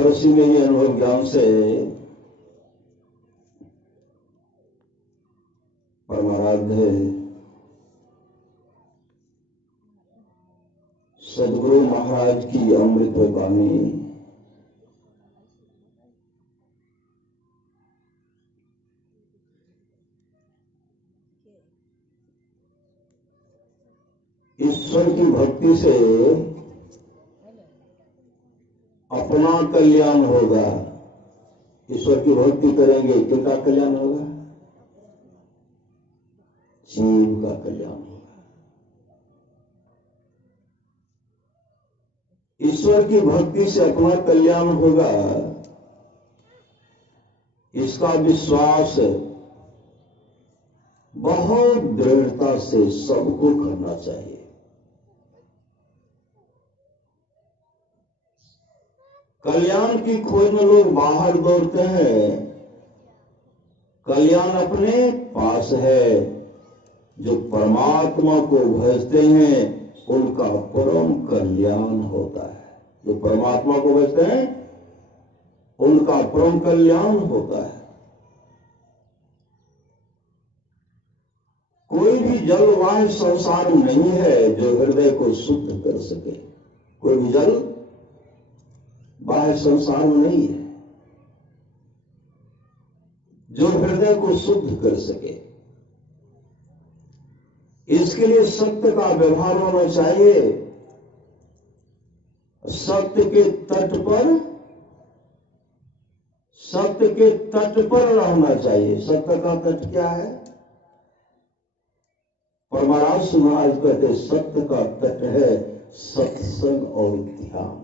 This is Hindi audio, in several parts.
महर्षि ने ही अनुभव ज्ञान से परमाराध्य सदगुरु महाराज की अमृत वाणी ईश्वर की भक्ति से अपना कल्याण होगा। ईश्वर की भक्ति करेंगे किसका कल्याण होगा? जीव का कल्याण होगा। ईश्वर की भक्ति से अपना कल्याण होगा, इसका विश्वास बहुत दृढ़ता से सबको करना चाहिए। कल्याण की खोज में लोग बाहर दौड़ते हैं, कल्याण अपने पास है। जो परमात्मा को भजते हैं उनका परम कल्याण होता है। जो परमात्मा को भजते हैं उनका परम कल्याण होता है। कोई भी जलवायु संसार में नहीं है जो हृदय को शुद्ध कर सके। कोई भी जल बाह्य संसार में नहीं है जो हृदय को शुद्ध कर सके। इसके लिए सत्य का व्यवहार होना चाहिए। सत्य के तट पर रहना चाहिए। सत्य का तट क्या है? परमाराध्य महाराज कहते सत्य का तट है सत्संग और ध्यान।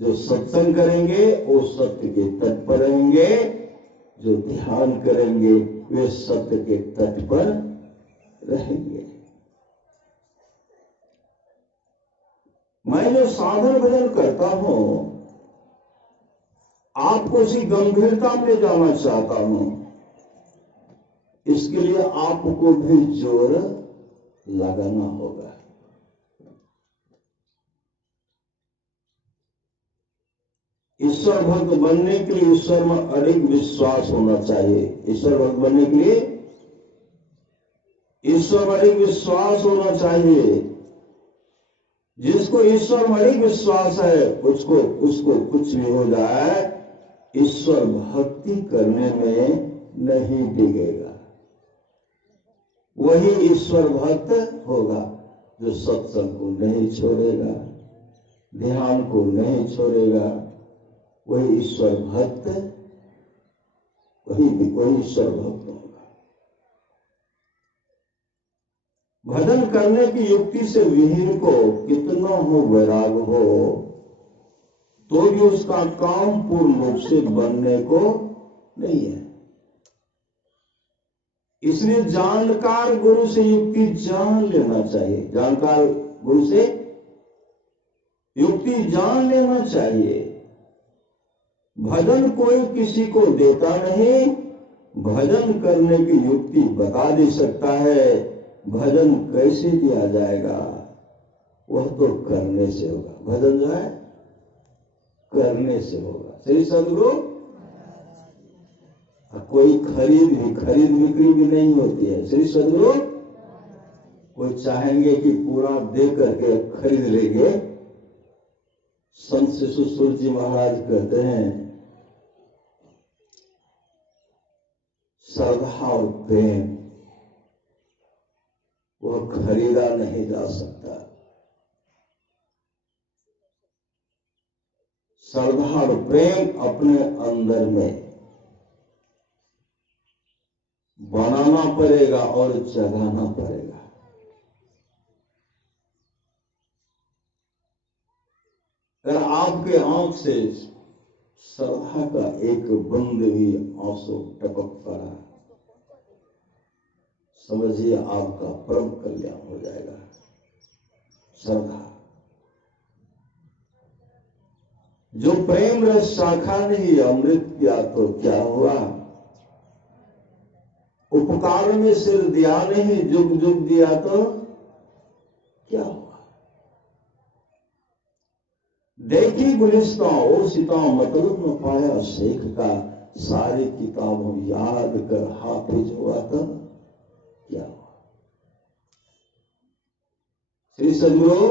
जो सत्संग करेंगे वो सत्य के तट पर रहेंगे, जो ध्यान करेंगे वे सत्य के तट पर रहेंगे। मैं जो साधन भजन करता हूं आपको उसी गंभीरता में जाना चाहता हूं। इसके लिए आपको भी जोर लगाना होगा। ईश्वर भक्त बनने के लिए ईश्वर में अडिग विश्वास होना चाहिए। ईश्वर भक्त बनने के लिए ईश्वर में अडिग विश्वास होना चाहिए। जिसको ईश्वर में अडिग विश्वास है उसको कुछ भी हो जाए ईश्वर भक्ति करने में नहीं डिगेगा। वही ईश्वर भक्त होगा जो सत्संग को नहीं छोड़ेगा, ध्यान को नहीं छोड़ेगा। वही ईश्वर भक्त, वही ईश्वर भक्त होगा। भजन करने की युक्ति से विहीन को कितना हो वैराग हो तो भी उसका काम पूर्ण रूप से बनने को नहीं है। इसलिए जानकार गुरु से युक्ति जान लेना चाहिए। जानकार गुरु से युक्ति जान लेना चाहिए। भजन कोई किसी को देता नहीं, भजन करने की युक्ति बता दे सकता है। भजन कैसे दिया जाएगा वह तो करने से होगा। भजन जो है करने से होगा। सही सदगुरु। कोई खरीद बिक्री भी नहीं होती है। श्री सदगुरु। कोई चाहेंगे कि पूरा दे करके खरीद लेंगे। संत शिशुसूर जी महाराज कहते हैं श्रद्धा और प्रेम वह खरीदा नहीं जा सकता। श्रद्धा और प्रेम अपने अंदर में बनाना पड़ेगा और जगाना पड़ेगा। अगर आपके आंख से श्रद्धा का एक बूंद भी आंसू टपक पड़ा समझिए आपका परम कल्याण हो जाएगा। श्रद्धा जो प्रेम रस शाखा नहीं अमृत किया तो क्या हुआ। उपकार में सिर दिया नहीं जुग जुग दिया तो क्या हुआ। देखी गुलिस्तां ओसितां मतलब न पाया शेख का, सारी किताबों याद कर हाफिज हुआ तब क्या हुआ। श्री सदगुरु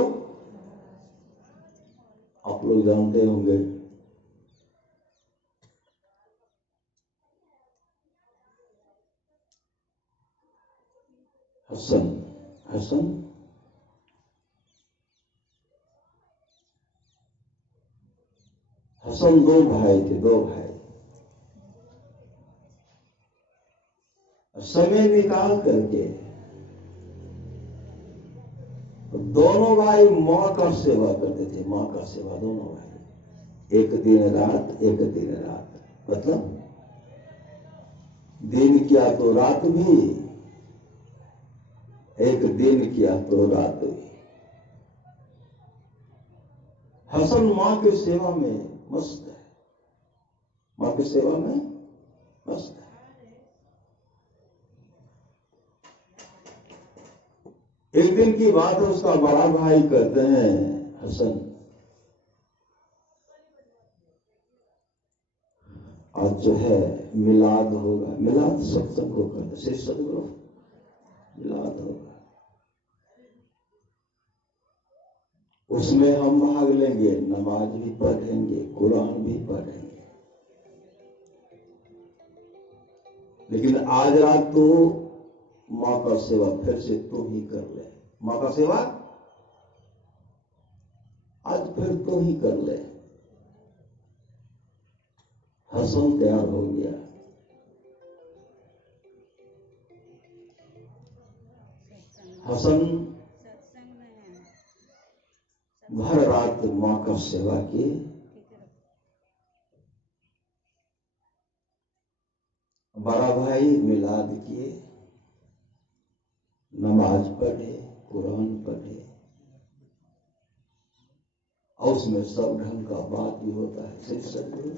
आप लोग जानते होंगे, हसन हसन हसन दो भाई थे, दो भाई। समय निकाल करके दोनों भाई मां का सेवा करते थे, मां का सेवा दोनों भाई, एक दिन रात एक दिन रात, मतलब दिन किया तो रात भी, एक दिन किया तो रात भी। हसन मां की सेवा में मस्त है, मां की सेवा में मस्त है। एक दिन की बात है, उसका बड़ा भाई कहते हैं हसन आज जो है मिलाद होगा, मिलाद सत्संग को कहते, श्री सदगुरु मिलाद होगा, उसमें हम भाग लेंगे, नमाज भी पढ़ेंगे, कुरान भी पढ़ेंगे, लेकिन आज रात तो मां का सेवा फिर से तू ही कर ले, मां का सेवा आज फिर तू ही कर ले। हसन तैयार हो गया। हसन भर रात मां का सेवा किए, बड़ा भाई मिलाद किए, नमाज पढ़े, कुरान पढ़े, और उसमें सब ढंग का बात भी होता है। श्री सदगुरु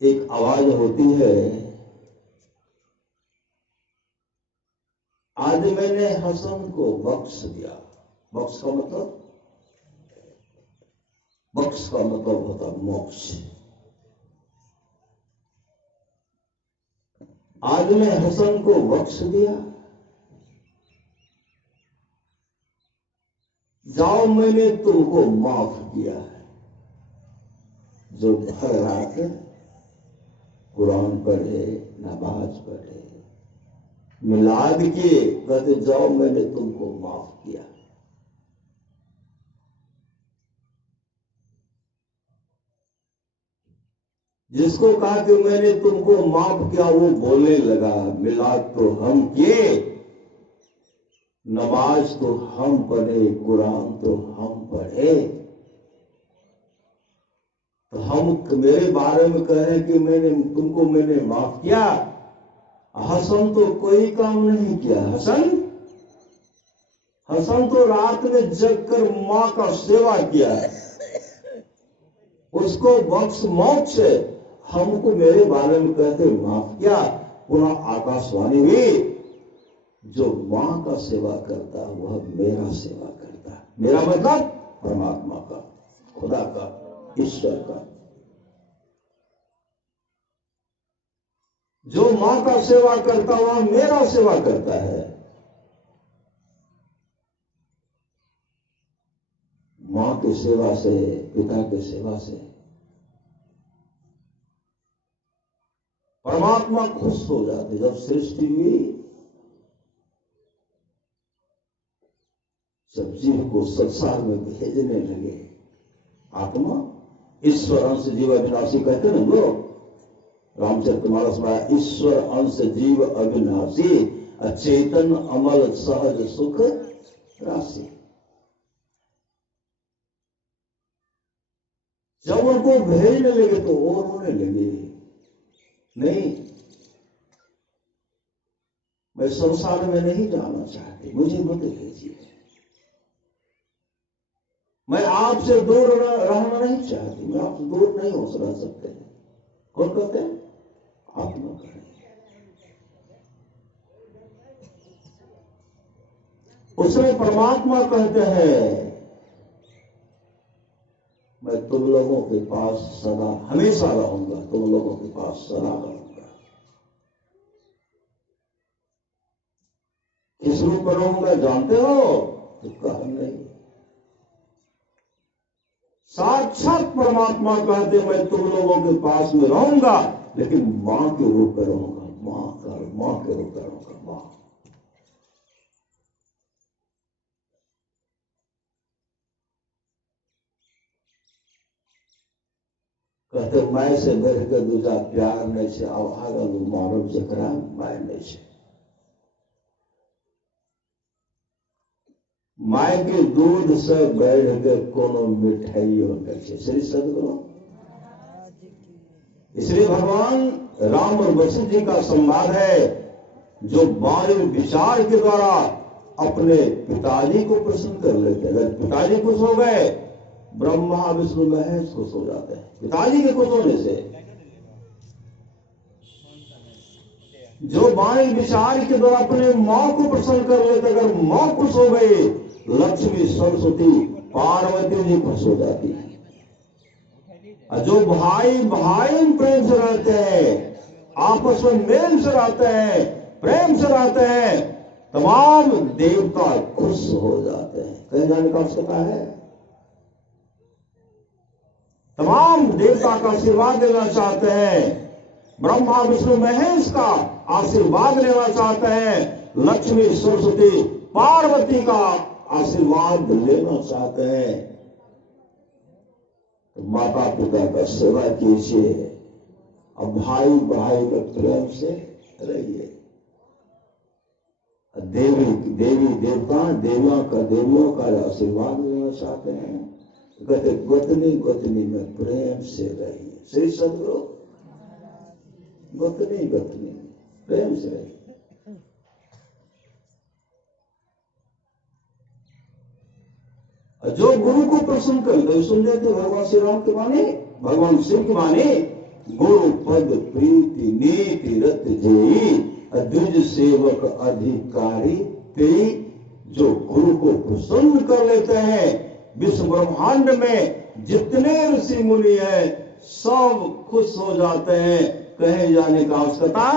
एक आवाज होती है, आज मैंने हसन को बख्श दिया। बख्श का मतलब, बख्श का मतलब होता मोक्ष। आज मैं हसन को बख्श दिया, जाओ मैंने तुमको माफ किया है। जो भर रात कुरान पढ़े, नमाज पढ़े, मिलाद किए, कहते जाओ मैंने तुमको माफ किया। जिसको कहा कि मैंने तुमको माफ किया, वो बोलने लगा मिलाद तो हम किए, नमाज तो हम पढ़े, कुरान तो हम पढ़े, तो हम मेरे बारे में कह रहे हैं कि मैंने माफ किया। हसन तो कोई काम नहीं किया। हसन तो रात में जगकर मां का सेवा किया है, उसको बख्श मोक्ष, हमको मेरे बारे में कहते माफ किया। पुनः आकाशवाणी हुई, जो मां का सेवा करता वह मेरा सेवा करता। मेरा मतलब परमात्मा का, खुदा का, ईश्वर का। जो मां का सेवा करता वह मेरा सेवा करता है। मां की सेवा से, पिता की सेवा से परमात्मा खुश हो जाते। जब सृष्टि हुई, जब जीव को संसार में भेजने लगे, आत्मा ईश्वर अंश जीव अविनाशी कहते ना लोग, रामचरितमानस में ईश्वर अंश जीव अविनाशी, अचेतन अमल सहज सुख राशि। जब उनको भेजने लगे तो वो रोने लगे, नहीं मैं संसार में नहीं जाना चाहती, मुझे मत भेजिए, मैं आपसे दूर रहना नहीं चाहती, मैं आपसे दूर नहीं हो रह सकते। कौन कहते हैं? आत्मा कहें। उसमें परमात्मा कहते हैं मैं तुम लोगों के पास सदा हमेशा रहूंगा, तुम लोगों के पास सदा रहूंगा। किस रूप में रहूंगा जानते हो? तो कहा नहीं। साक्षात परमात्मा कहते मैं तुम लोगों के पास में रहूंगा, लेकिन मां के रूप में रहूंगा। मां के रूप में रहूंगा। मां कहते माय से बढ़ के दूजा प्यार नहीं छे, अब आगल मानव जकरा माय नहीं छे। माय के दूध से बढ़ के कोनो मिठाइयों नहीं छे। श्री सदगुरु। इसलिए भगवान राम और वशिष्ठ जी का संवाद है, जो वाणी विचार के द्वारा अपने पिताजी को प्रसन्न कर लेते हैं। अगर पिताजी खुश हो गए, ब्रह्मा विष्णु महेश खुश हो जाते हैं पिताजी के खुश होने से। जो वाणी विचार के द्वारा अपने मां को प्रसन्न कर लेते, अगर मां खुश हो गई, लक्ष्मी सरस्वती पार्वती जी खुश हो जाती है। जो भाई भाई प्रेम से रहते हैं, आपस में मेल से रहते हैं, प्रेम से रहते हैं, तमाम देवता खुश हो जाते हैं। कहीं जाने का आवश्यकता है? तमाम देवता का आशीर्वाद लेना चाहते हैं, ब्रह्मा विष्णु महेश का आशीर्वाद लेना चाहते हैं, लक्ष्मी सरस्वती पार्वती का आशीर्वाद लेना चाहते हैं। तो माता पिता का सेवा कीजिए, अब भाई भाई का प्रेम से रहिए। देवी देवी देवता देवियों का आशीर्वाद लेना चाहते हैं, कहते गोतनी गोतनी में प्रेम से रहिए। श्री सदगुरु। गोतनी गोतनी प्रेम से रहिए। जो गुरु को प्रसन्न करते सुन लेते भगवान श्री राम की वाणी, भगवान शिव की वाणी, गुरु पद प्रीति नीति रत जेई द्विज सेवक अधिकारी तेई। जो गुरु को प्रसन्न कर लेते हैं, विश्व ब्रह्मांड में जितने ऋषि मुनि हैं सब खुश हो जाते हैं। कहीं जाने का आवश्यकता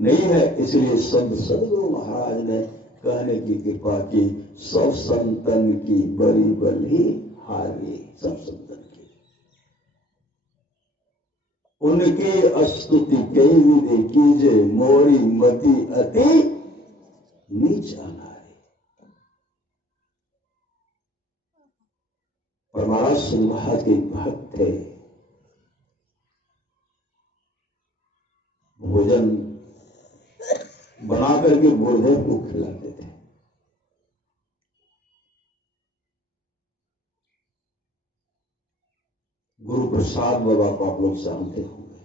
नहीं है। इसलिए संत सदगुरु महाराज ने कहने की कृपा की, सब संतन की बड़ी बली हारी। सब संतन की उनकी स्तुति कई विधि कीजे, मोरी मति अति नीच अनारी। परमात्मा सुहा के भक्त थे, भोजन बना करके गुरुदेव को खिलाते थे। गुरु प्रसाद बाबा को आप लोग जानते होंगे।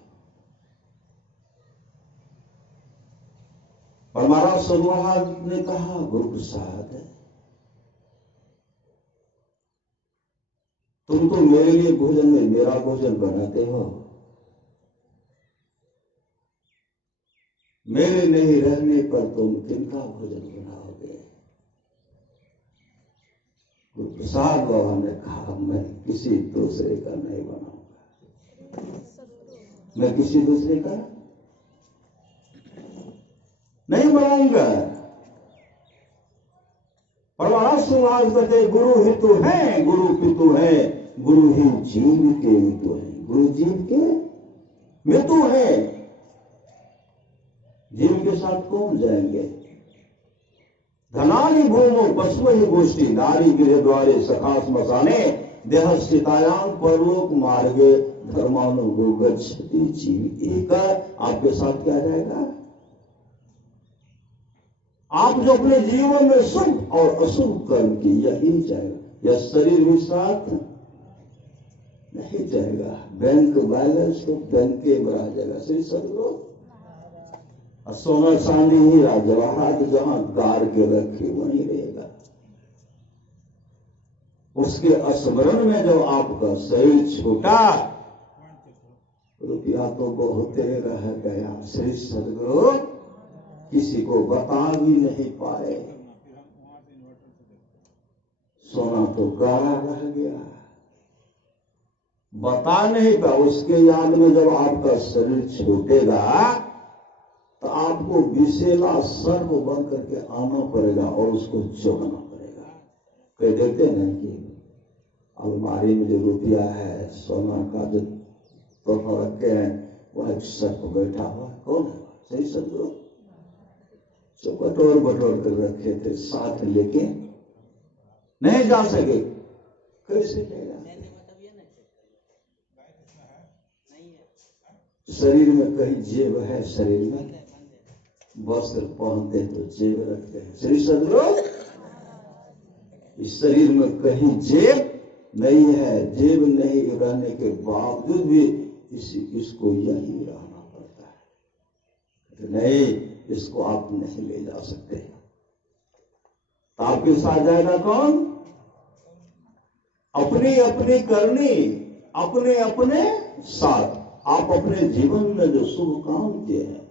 और महाराज सोमवार ने कहा, गुरु प्रसाद तुम तो मेरे लिए भोजन में मेरा भोजन बनाते हो, मेरे नहीं रहने पर तुम किनका भोजन बनाओगे? गुरु प्रसाद बाबा ने कहा, मैं किसी दूसरे का नहीं बनाऊंगा। मैं किसी दूसरे का नहीं बनाऊंगा। परमात्मा कहते गुरु ही तो है, गुरु पितु है, गुरु ही जीव के मितु है। गुरु जीव के मितु है। जीव के साथ कौन जाएंगे? धनानी भूमो पशु ही गोष्ठी, नारी गृह द्वारे सखा श्मशाने, देह स्थितायाम परलोक मार्गे धर्मानुगो गच्छति जीव एक। आपके साथ क्या जाएगा? आप जो अपने जीवन में शुभ और अशुभ कर्म की, यही जाएगा। यह शरीर भी साथ नहीं जाएगा। बैंक बैलेंस तो बैंक के बढ़ा जाएगा। श्री सदगुरु। सोना चांदी हीरा जवाहरात जहां गार के रखे वहीं रहेगा। उसके स्मरण में जब आपका शरीर छूटा, रुपया तो बहुत रह गया। श्री सदगुरु किसी को बता भी नहीं पाए। सोना तो गाढ़ा रह गया, बता नहीं पा। उसके याद में जब आपका शरीर छूटेगा तो आपको विषेला सर्प बन करके आना पड़ेगा और उसको चुगना पड़ेगा। कह देते हैं कि अलमारी में जो रुपया है, सोना का जो तोहफा रखे हैं, वह एक सर्प बैठा हुआ। कौन है? सही समझो, जो बटोर बटोर कर रखे थे, साथ लेके नहीं जा सके। कैसे लेगा? शरीर में कहीं जेब है, शरीर में वस्त्र पहनते तो जेब रखते हैं। शरीर समझो, इस शरीर में कहीं जेब नहीं है। जेब नहीं रहने के बावजूद भी इसको यही रहना पड़ता है। नहीं, इसको आप नहीं ले जा सकते। तो आपके साथ जाएगा कौन? अपनी अपनी करनी, अपने अपने साथ। आप अपने जीवन में जो शुभ काम किए हैं,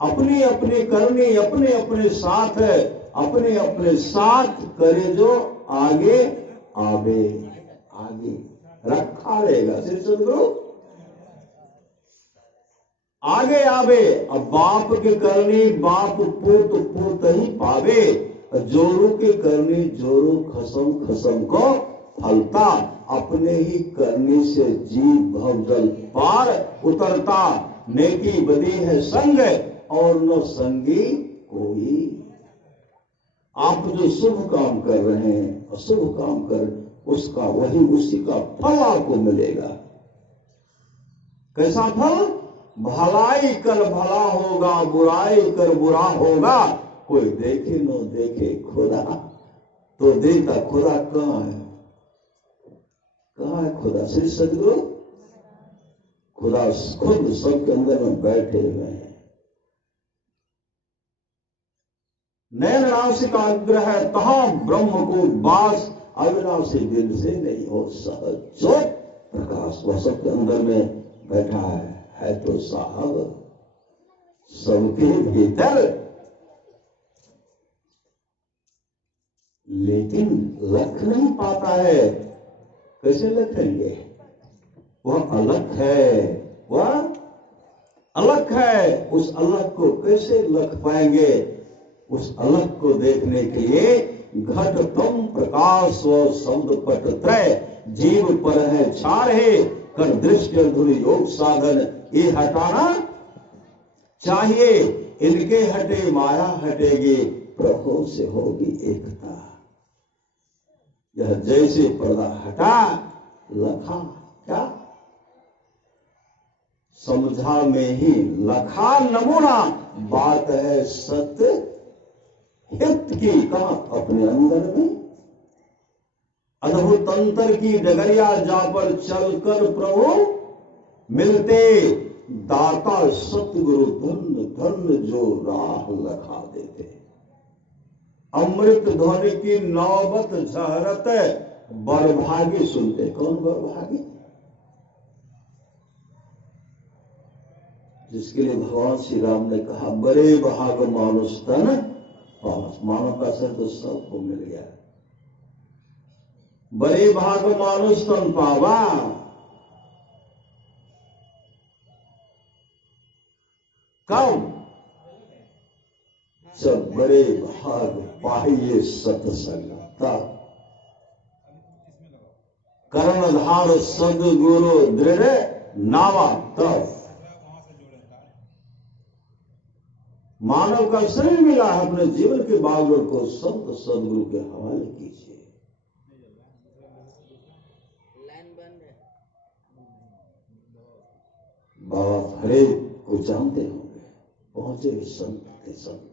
अपनी अपनी करनी, अपने अपने साथ है, अपने अपने साथ करे जो आगे आवे, आगे रखा रहेगा। सिर्फ सुनो, आगे आवे। अब बाप के करनी बाप पुत पुत ही पावे, जोरू के करनी जोरू खसम खसम को फलता। अपने ही करनी से जीव भवजल पार उतरता। नेकी बदी है संग और न संगी कोई। आप जो शुभ काम कर रहे हैं, अशुभ काम कर, उसका वही उसी का फल आपको मिलेगा। कैसा फल? भलाई कर भला होगा, बुराई कर बुरा होगा। कोई देखे न देखे खुदा तो देता। खुदा कहाँ है? कहाँ है खुदा? श्री सदगुरु खुदा खुद सबके अंदर में बैठे हुए हैं। नयन नासिक आग्रह तहाँ ब्रह्म को बास, अविनाशी दिल से नहीं हो सहज जो प्रकाश। वह सबके अंदर में बैठा है तो साहब सबके भीतर, लेकिन लख नहीं पाता है। कैसे लखेंगे? वह अलग है, वह अलग है। उस अलग को कैसे लख पाएंगे? उस अलग को देखने के लिए घट तम प्रकाश व शब्द पट त्रय जीव पर है छार है कर दृष्टि धुरी योग साधन ये हटाना चाहिए। इनके हटे माया हटेगी, प्रभु से होगी एकता। यह जैसे पर्दा हटा लखा, क्या समझा में ही लखा नमूना। बात है सत्य हित की। कहा? अपने अंदर में अद्भुत अंतर की डगरिया जा पर चलकर प्रभु मिलते। दाता सतगुरु धन्य धन्य जो राह लखा देते। अमृत ध्वनि की नौबत झहरत बरभागी सुनते। कौन बरभागी? जिसके लिए भगवान श्री राम ने कहा बड़े भाग मानुष तन पावस। मानव का सर तो सबको मिल गया। बड़े भाग मानुष तन पावा। कब? जब बड़े भाग पाइये सत्संग। तब कर्णधार सदगुरु दृढ़ नावा। तब मानव का शरीर मिला है। अपने जीवन के बागडोर को संत सदगुरु के हवाले कीजिए। बाबा हरे को जानते होंगे, पहुंचे संत के संत।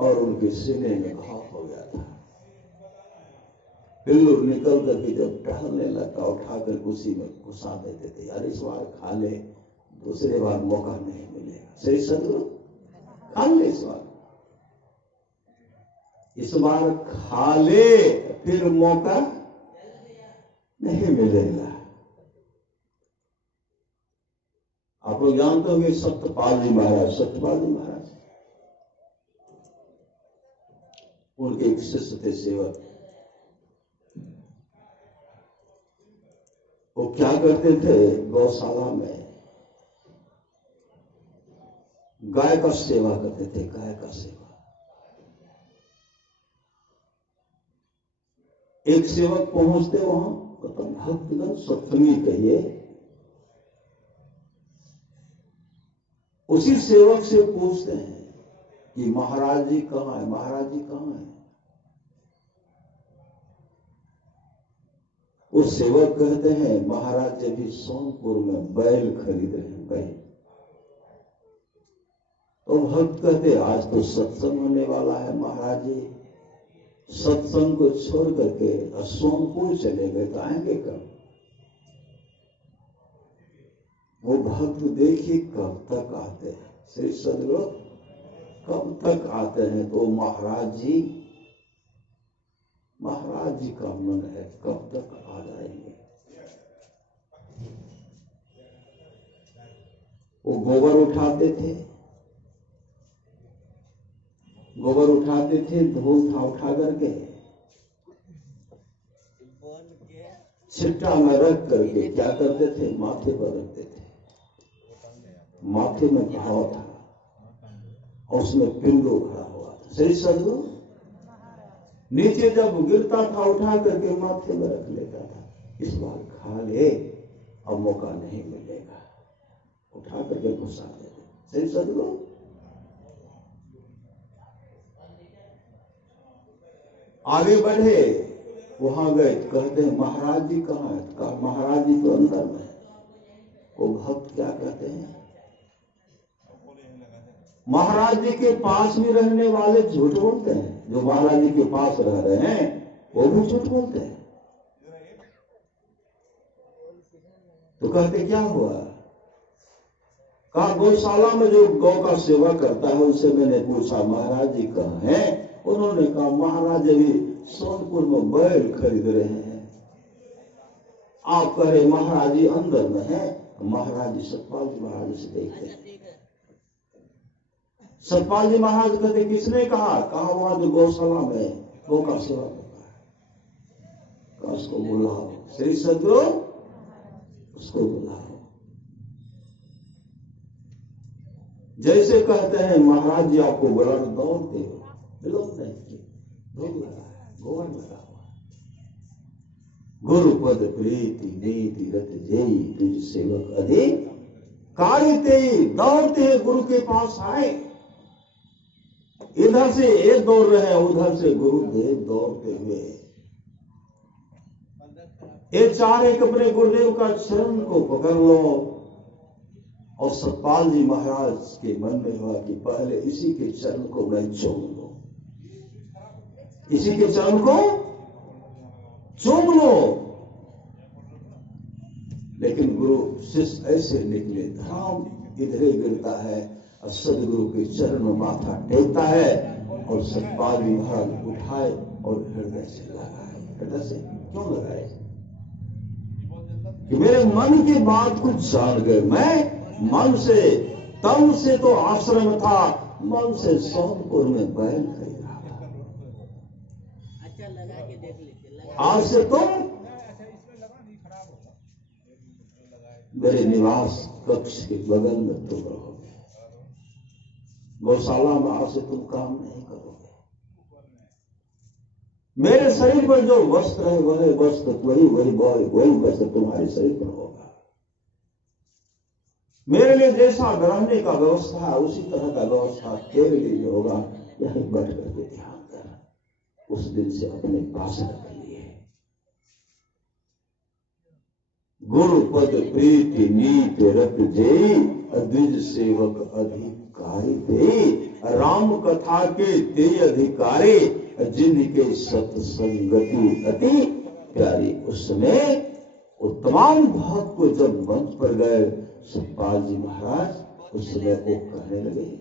और उनके सीने में घाव हो गया था। पिल्लू निकल करके जब टहलने लगा, उठाकर उसी में घुसा देते थे। यार इस बार खा ले, दूसरे बार मौका नहीं मिलेगा। सही सदगुरु खा ले, इस बार खा ले, फिर मौका नहीं मिलेगा। आप लोग जानते होंगे सत्यपाल जी महाराज, सत्यपाल जी महाराज उनके एक शिष्य थे सेवक। वो क्या करते थे, गौशाला में गाय का सेवा करते थे, गाय का सेवा। एक सेवक पहुंचते वहां, भक्तगण सत्संगी कहिए, उसी सेवक से पूछते हैं कि महाराज जी कहां है, महाराज जी कहां है। वो सेवक कहते हैं महाराज जी भी सोनपुर में बैल खरीद रहे हैं, बैल। तो भक्त कहते आज तो सत्संग होने वाला है महाराज जी, सत्संग को छोड़ करके सोनपुर चले गए तो आएंगे कब। वो भक्त देखिए कब तक आते हैं, श्री सदगुरु कब तक आते हैं। तो महाराज जी का मन है कब तक आ जाएंगे। वो गोबर उठाते थे, धूल था उठा करके छिट्टा में रख करके क्या करते थे, माथे पर रखते थे। माथे में घाव था और उसमें पिंडो भरा हुआ था। सही सदगुरु नीचे जब गिरता था उठा करके माथे में रख लेता था, इस बार खा ले अब मौका नहीं मिलेगा, उठा करके घुसा देते। सही सदगुरु आगे बढ़े, वहां गए, कहते हैं महाराज जी कहाँ है। कहा महाराज जी तो अंदर में। वो भक्त क्या कहते हैं, महाराज जी के पास भी रहने वाले झूठ बोलते हैं, जो महाराज जी के पास रह रहे हैं वो भी झूठ बोलते हैं। तो कहते क्या हुआ। कहा गौशाला में जो गौ का सेवा करता है उनसे मैंने पूछा महाराज जी कहाँ हैं। उन्होंने कहा महाराज जी सोनपुर में बैल खरीद रहे हैं। आप कह रहे महाराज जी अंदर में है। महाराज जी सतपाल जी महाराज से देखते, सतपाल जी महाराज कहते किसने कहा। कहा वहां जो गौशाला में गौ का सेवा करता है, उसको बुलाओ। श्री सदगुरु उसको बुलाओ। जैसे कहते हैं महाराज जी आपको बुला दौड़ते हो, विलोप नहीं किए, धूप लगा है, गोबर लगा हुआ। गुरु पद प्रीति नीति रत जेई, तुझ सेवक अधिक कार्य तेई। दौड़ते हैं गुरु के पास आए, इधर से एक दौड़ रहे हैं, उधर से गुरुदेव दौड़ते हुए। ये चार एक अपने गुरुदेव का चरण को पकड़ लो। और सतपाल जी महाराज के मन में हुआ कि पहले इसी के चरण को मैं चूम लूं, इसी के चरण को चूम लो। लेकिन गुरु शिष्य ऐसे निकले, धाम इधरे गिरता है और सदगुरु के चरण में माथा टेकता है। और सतपाल जी महाराज उठाए और हृदय से लगाए। हृदय से क्यों लगाए कि मेरे मन की बात कुछ जान गए। मैं मन से, तन से तो आश्रम था, मन से सोनपुर में बैल खरीद रहा था। आज से तुम मेरे निवास कक्ष के बगल में तुम रहोगे, गौशाला में आज से तुम काम नहीं करोगे। मेरे शरीर पर जो वस्त्र है वही वस्त्र, वही वस्त्र तुम्हारे शरीर पर होगा। मेरे लिए जैसा रहने का व्यवस्था है उसी तरह का व्यवस्था तेरे लिए होगा। यही बैठ करके ध्यान कर, उस दिन से अपने पास रख लिए। गुरु पद प्रीति नीत रत जेई, द्विज सेवक अधिकारी ते। राम कथा के ते अधिकारी, जिनके सत्संगति अति प्यारी। उसमें वो तमाम भक्त को जब मंच पर गए सतपाल जी महाराज, उस समय वो कहने लगे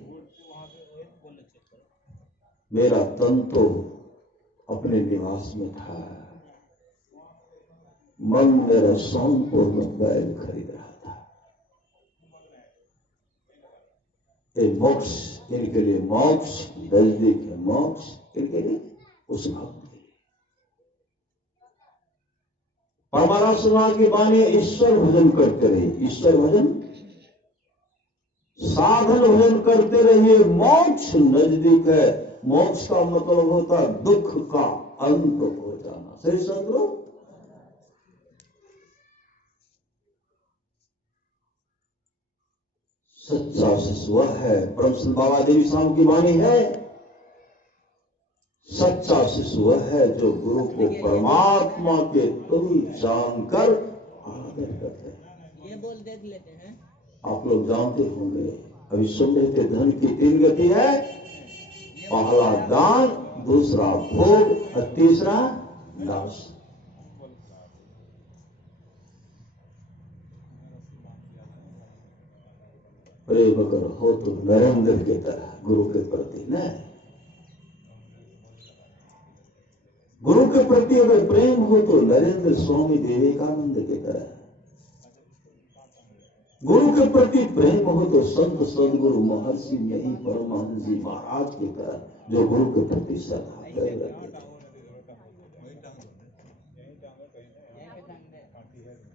मेरा तन तो अपने निवास में था, मन मेरा सोनपुर में बैल खरीद रहा था। ये मोक्ष, इनके लिए मोक्ष नजदीक है। मोक्ष इनके लिए उस भक्त के लिए। परमाराम समाज की वाणी ईश्वर भजन करते रहिए, ईश्वर भजन, साधन भजन करते रहिए, मोक्ष नजदीक है। मोक्ष का मतलब होता दुख का अंत हो जाना। सही सदगुरु। सच्चा शिष्य है, परम संत बाबा देवी स्वामी की वाणी है, सच्चा शिष्य वह है जो गुरु को परमात्मा के तुल्य जानकर आदर करते हैं। ये बोल देख लेते हैं। आप लोग जानते होंगे, अभी सुन रहे थे, धन की 3 गति है। पहला दान, दूसरा भोग और तीसरा नाश। प्रेम अगर हो तो नरेंद्र की तरह गुरु के प्रति न, गुरु के प्रति अगर प्रेम हो तो नरेंद्र स्वामी विवेकानंद की तरह, गुरु के प्रति प्रेम हो तो संत सदगुरु महर्षि यही परमहंस जी महाराज की तरह, जो गुरु के प्रति श्रद्धा कर रहे।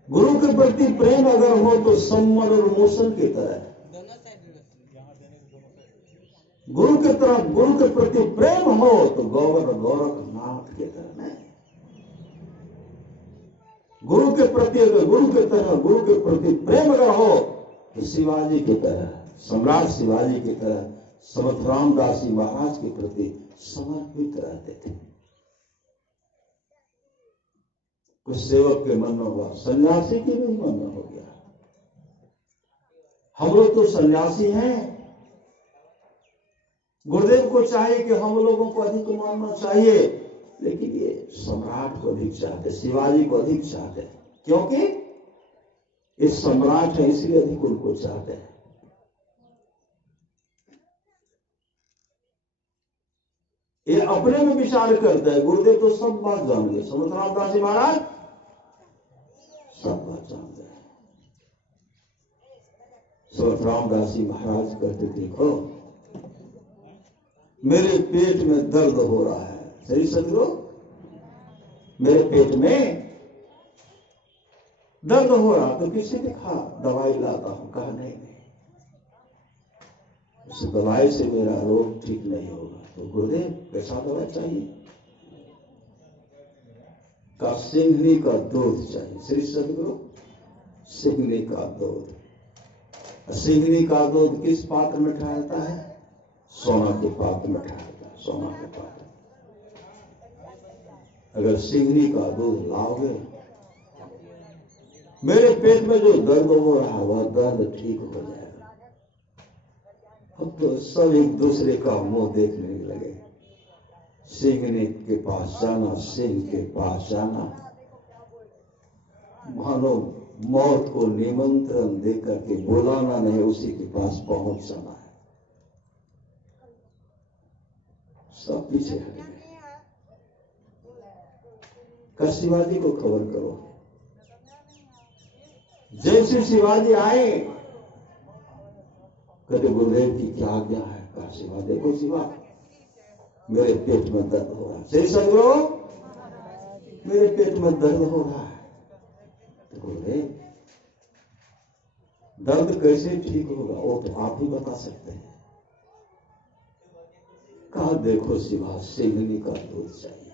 गुरु के प्रति प्रेम अगर हो तो सम्मर और मोशन की तरह, गुरु के तरफ, गुरु के प्रति प्रेम हो तो गौरव गोरखनाथ की तरह नहीं। गुरु के प्रति अगर, गुरु के तरह, गुरु के प्रति प्रेम अगर हो तो शिवाजी की तरह, सम्राट शिवाजी की तरह समर्थ रामदास जी महाराज के प्रति समर्पित रहते थे। कुछ सेवक के मन में हुआ, सन्यासी के भी मन में हो गया। हम लोग तो सन्यासी हैं, गुरुदेव को चाहिए कि हम लोगों को अधिक मानना चाहिए, लेकिन ये सम्राट को अधिक चाहते, शिवाजी को अधिक चाहते, क्योंकि ये सम्राट है इसलिए अधिक उनको चाहते हैं। ये अपने में विचार करता है। गुरुदेव तो सब बात जान गए, समर्थ रामदास जी महाराज सब बात जानते हैं। समर्थ रामदास जी महाराज कहते, देखो मेरे पेट में दर्द हो रहा है। सही सदगुरु, मेरे पेट में दर्द हो रहा तो किसी दिखा, दवाई लाता हूं। कहा नहीं, उस दवाई से मेरा रोग ठीक नहीं होगा। तो गुरुदेव कैसा दवाई चाहिए? का सिंघनी का दूध चाहिए। श्री सदगुरु, सिंघनी का दूध। सिंघनी का दूध किस पात्र में ठहरता है? सोना के पात्र में ठहरता है, सोना के पात्र। अगर सिंघनी का दूध लाओगे, मेरे पेट में जो दर्द हो रहा है वह दर्द ठीक हो जाएगा। अब तो सब एक दूसरे का मुंह देखने लगे। सिंघनी के पास जाना, सिंह के पास जाना, मानो मौत को निमंत्रण देकर के बुलाना नहीं, उसी के पास पहुंच जाना है। सब पीछे हट गए। का शिवाजी को खबर करो। जैसे शिवाजी आए, कहते गुरुदेव की क्या आज्ञा है? कहा शिवा, देखो शिवा, मेरे पेट में दर्द हो रहा है। सही सदगुरु, मेरे पेट में दर्द हो रहा है। तो गुरुदेव दर्द कैसे ठीक होगा वो तो आप ही बता सकते हैं। कहा देखो शिवा, सिंघनी का दूध चाहिए,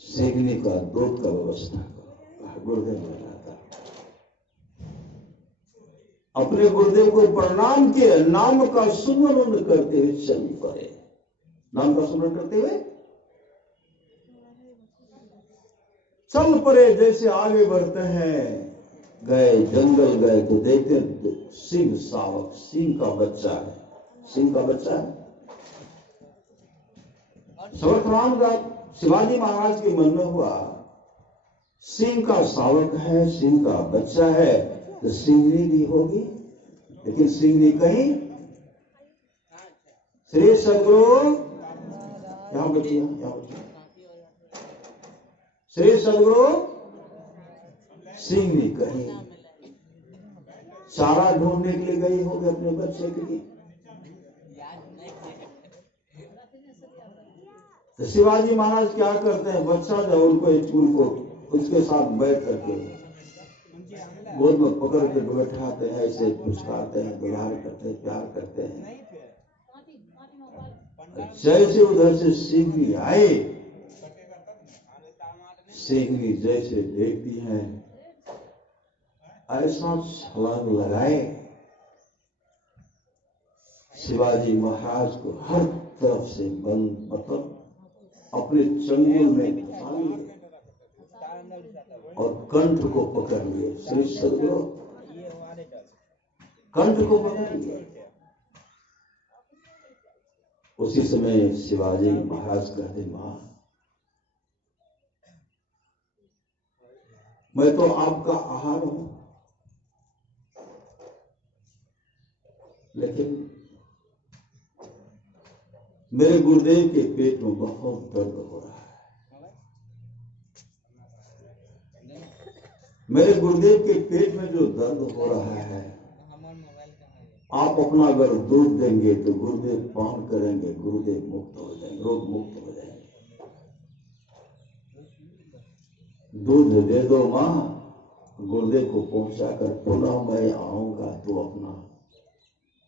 सिंघनी का दूध का व्यवस्था करो। कहा गुरुदेव बताता। अपने गुरुदेव को प्रणाम किए, नाम का सुमरन करते हुए चल पड़े। नाम का सुमरन करते हुए चल पड़े। जैसे आगे बढ़ते हैं, गए जंगल गए तो देखते सिंह सावक, सिंह का बच्चा है, सिंह का बच्चा है। समर्थ रामदास शिवाजी महाराज के मन में हुआ, सिंह का सावक है, सिंह का बच्चा है, तो सिंघनी भी होगी, लेकिन सिंघनी कहीं। श्री सदगुरु, यहां बचिए, यहां बचिए। श्री सदगुरु, सिंघनी कहीं, चारा ढूंढने के लिए गई होगी अपने बच्चे के लिए। तो शिवाजी महाराज क्या करते हैं, बच्चा जब उनको स्कूल को उसके साथ बैठ करके गोद में पकड़ के बैठाते हैं, ऐसे पुचकारते हैं, दुलार करते हैं, प्यार करते हैं। जैसे उधर से सिंहनी आए, सिंहनी जैसे देखती हैं ऐसा छलांग लगाए, शिवाजी महाराज को हर तरफ से बंद मतलब अपने चंगुल में फंसा लिए और कंठ को पकड़ लिए। श्री सदगुरु कंठ को पकड़ लिए। उसी समय शिवाजी महाराज कहते, मां मैं तो आपका आहार हूं, लेकिन मेरे गुरुदेव के पेट में बहुत दर्द हो रहा है। मेरे गुरुदेव के पेट में जो दर्द हो रहा है, आप अपना अगर दूध देंगे तो गुरुदेव पान करेंगे, गुरुदेव मुक्त हो जाएंगे, रोग मुक्त हो जाएंगे। दूध दे दो मां, गुरुदेव को पहुंचाकर पुनः मैं आऊंगा तो अपना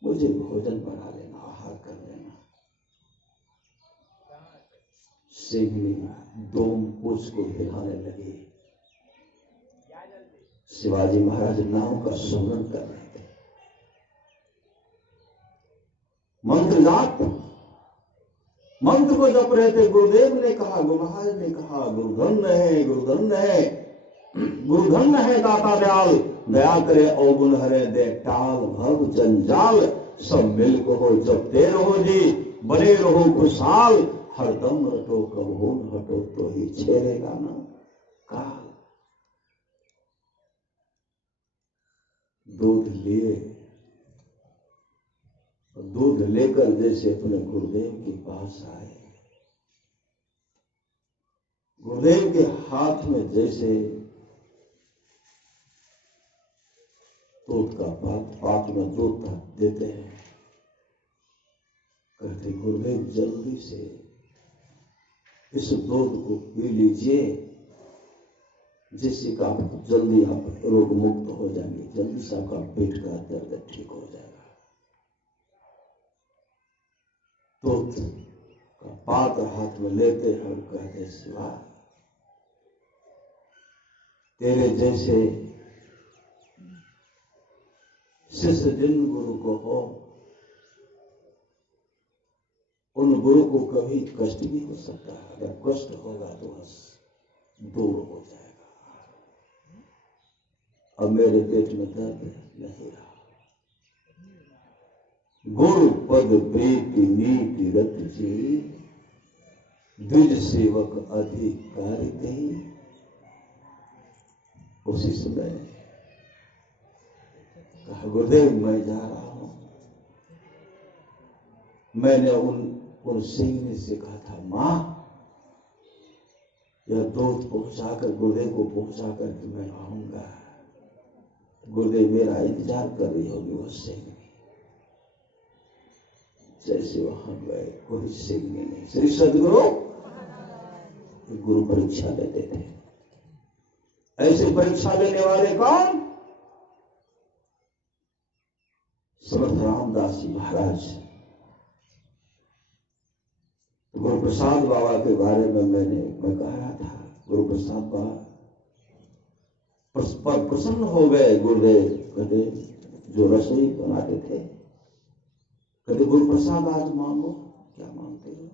मुझे भोजन बना लेना, आहार कर लेना। सिंहनी दोम पूछ को हिलाने लगी। शिवाजी महाराज नाम का स्मरण कर रहे थे, मंत्र जाप मंत्र को जप रहे थे। गुरुदेव ने कहा, गुरु महाराज ने कहा, गुरुधन्य है, गुरुधन्य है, गुरुधन्य है दाता दयाल, दया करे अवगुण हरे दे टाल, भव जंजाल सब मिल को हो जपते रहो जी, बने रहो खुशहाल, हरदम रटो कबहू न हटो तो ही छेड़ेगा ना काल। दूध लिए, दूध लेकर जैसे अपने गुरुदेव के पास आए, गुरुदेव के हाथ में जैसे दूध का पात्र में दूध देते हैं, कहते गुरुदेव जल्दी से इस दूध को पी लीजिए, जिससे का जल्दी आप रोग मुक्त हो जाएंगे, जल्दी से आपका पेट का दर्द ठीक हो जाएगा। दूध का पात्र हाथ में लेते हैं और कहते, शिवा तेरे जैसे शिष्य जिन गुरु को हो, उन गुरु को कभी कष्ट भी हो सकता है, अगर कष्ट होगा तो बस दूर हो जाएगा। अब मेरे पेट में दर्द नहीं रहा। गुरु पद प्रीति नीति रत जी, द्विज सेवक अधिकारी नहीं। उसी समय कहा, गुरुदेव मैं जा रहा हूं। मैंने उन सिंह से कहा था, मां यह दूध पहुंचाकर गुरुदेव को पहुंचाकर के मैं आऊंगा। गुरुदेव मेरा इंतजार कर रही होगी वो सिंह। जैसे वहां गए, कोई सिंह नहीं। श्री सदगुरु गुरु परीक्षा लेते थे। ऐसे परीक्षा लेने वाले कौन? समर्थ रामदास जी महाराज। गुरु प्रसाद बाबा के बारे में मैं कहा था, गुरु प्रसाद बाबा पर प्रसन्न हो गए। गुरुदेव कहते जो रसोई बनाते थे, कहते गुरु प्रसाद आज मांगो, क्या मांगते हो?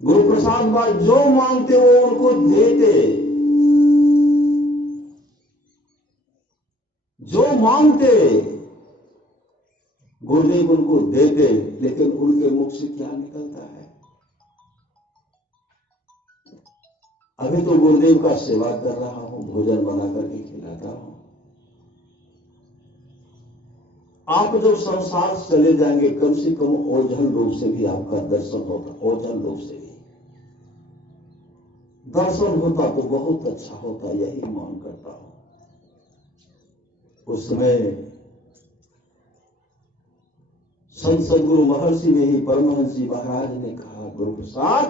गुरु प्रसाद बाबा जो मांगते वो उनको देते, जो मांगते गुरुदेव उनको देते। लेकिन उनके मुख से क्या निकलता है? अभी तो गुरुदेव का सेवा कर रहा हूं, भोजन बना करके खिलाता हूं। आप जब संसार से चले जाएंगे, कम से कम ओझल रूप से भी आपका दर्शन होता, ओझल रूप से भी दर्शन होता तो बहुत अच्छा होता, यही मांग करता हूं। उसमें संत सदगुरु महर्षि में ही परमहंस जी महाराज ने कहा, गुरु प्रसाद